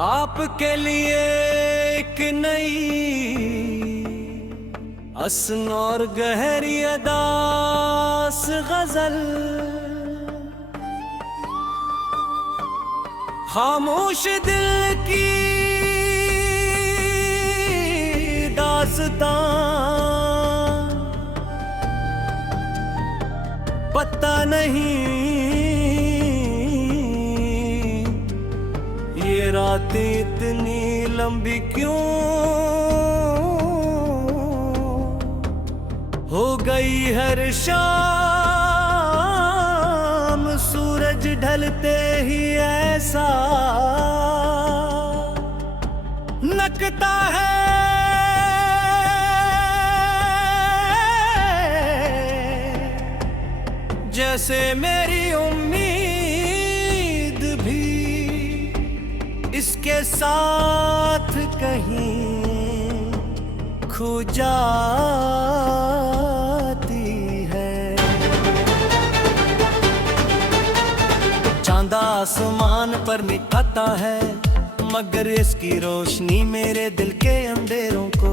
आपके लिए एक नई हसन और गहरी अदास गजल, खामोश दिल की दास्तां, पता नहीं ये रातें इतनी लंबी क्यों हो गई। हर शाम सूरज ढलते ही ऐसा नकता है जैसे मेरी उम्मीद भी इसके साथ कहीं खो जाती है। चांद आसमान पर निकलता है मगर इसकी रोशनी मेरे दिल के अंधेरों को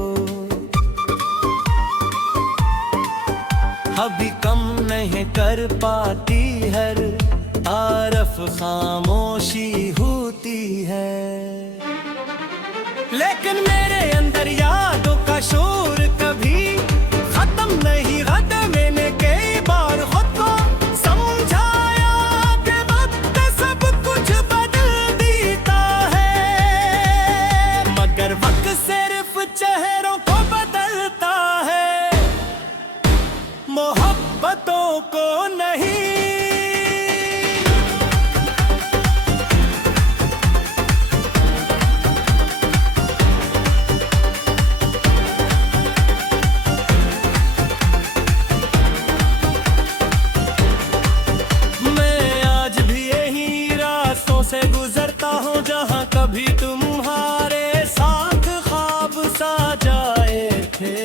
अभी कम नहीं कर पाती। हर तारफ खामोशी होती है, लेकिन मेरे अंदर यादों का शोर कभी खत्म नहीं होता। मैंने कई बार खुद को समझाया कि वक्त सब कुछ बदल देता है, मगर वक्त सिर्फ चेहरों को बदलता है, मोहब्बतों को नहीं। से गुजरता हूँ जहाँ कभी तुम्हारे साथ ख्वाब सजाए थे।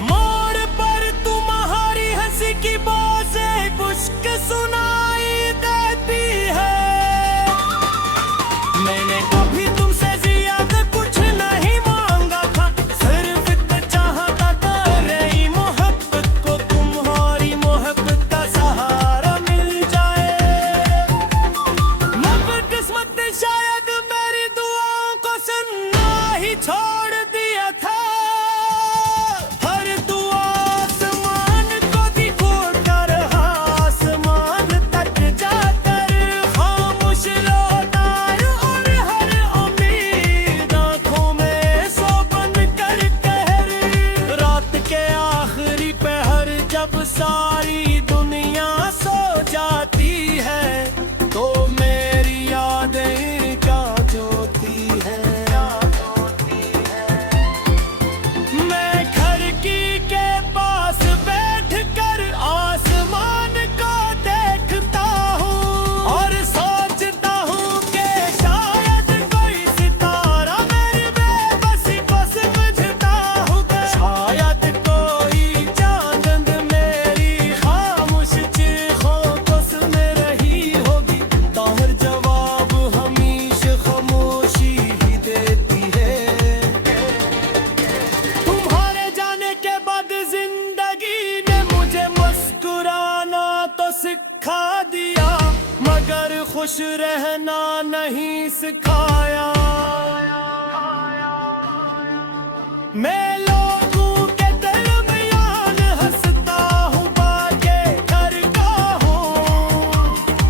मोड़ पर तुम्हारी हंसी की बातें कुछ सुनाई देती है। मैंने कभी तुमसे ज्यादा कुछ नहीं मांगा था, सिर्फ इतना चाहता था रही मोहब्बत को तुम्हारी मोहब्बत का सहारा मिल जाए। शायद मेरी दुआओं को सुनना ही छोड़ दिया था। हर दुआ आसमान को दिखो कर आसमान तक जाकर खामोश लौटा, और हर उम्मीद आंखों में सो बन कर कहर। रात के आखिरी पहर जब सारी दुनिया सो जाती है तो मेरी यादें क्या होती है। मैं खिड़की के पास बैठकर आसमान को देखता हूँ और सोचता हूँ कि शायद कोई सितारा मेरी बेबसी को समझता होगा। शायद कोई चांद मेरी खामोश चीखों को सुन रही होगी। ताहर जवाब हमेशा खामोशी ही देती है। तुम्हारे जाने के बाद जिंदगी ने मुझे मुस्कुराना तो सिखा दिया, मगर खुश रहना नहीं सिखाया। मैं लोगों के दरमियान हंसता हूँ, बातें करता हूँ,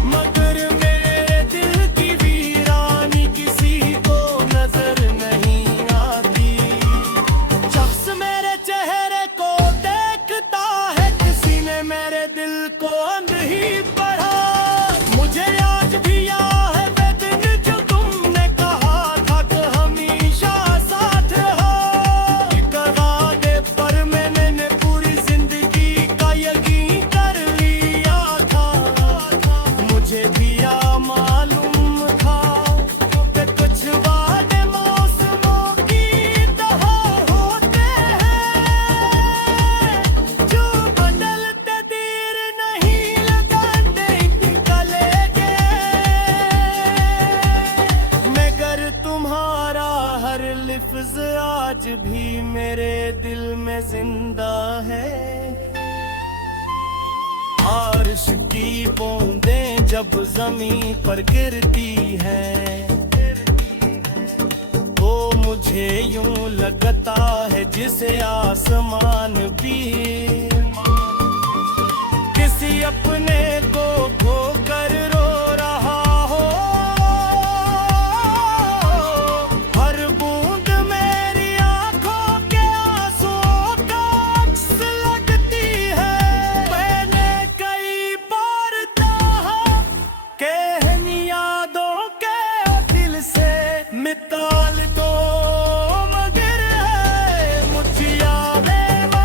मगर मेरे दिल की वीरानी किसी को नजर नहीं आती। शख्स मेरे चेहरे को देखता है, किसी ने मेरे दिल को नहीं पढ़ा। मुझे आज भी याद है वे दिन जो तुमने कहा था कि हमेशा साथ हो। आज भी मेरे दिल में जिंदा है। बारिश की बूंदें जब जमीन पर गिरती है, वो मुझे यूं लगता है जिसे आसमान भी किसी अपने को खोकर रो रहा हो। हर बूंद मेरी आंखों के आंसुओं का अक्स लगती है। मैंने कई बार चाहा कि इन यादों के दिल से मिटाल दो, मगर है मुझे यादें वो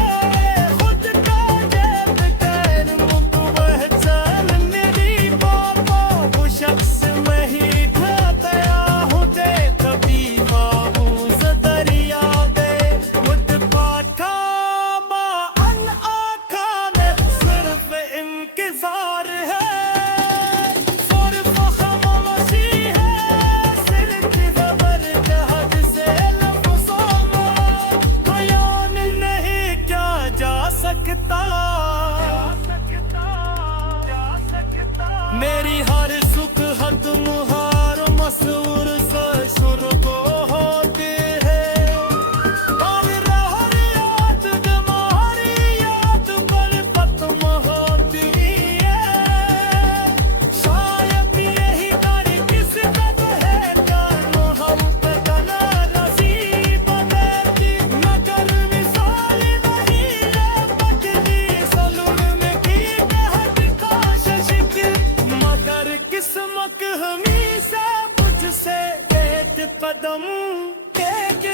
खुद का जेब कर मुझ पहचान मेरी बाबा वो शख्स मैं ही खाया हूँ जे कभी बाबूज दरिया दे मुझ पाठा अन आखा में सिर्फ इंतजार है। सिर्फ खामोशी है सिर्फ खबर जहाज से लफ्ज़ों में बयान नहीं क्या जा सकता। मेरी हर सुख हर तुम हार मसूर से शुरू को होती है। और हर याद तुम्हारी याद पर खत्म होती है। शायद यही कर किसका तो है जानो हम पे ना नसीब देती, मगर मिसाल नहीं है बदली सलूर में की बहत काश मगर किस्मत हमेशा मुझसे एक कदम एक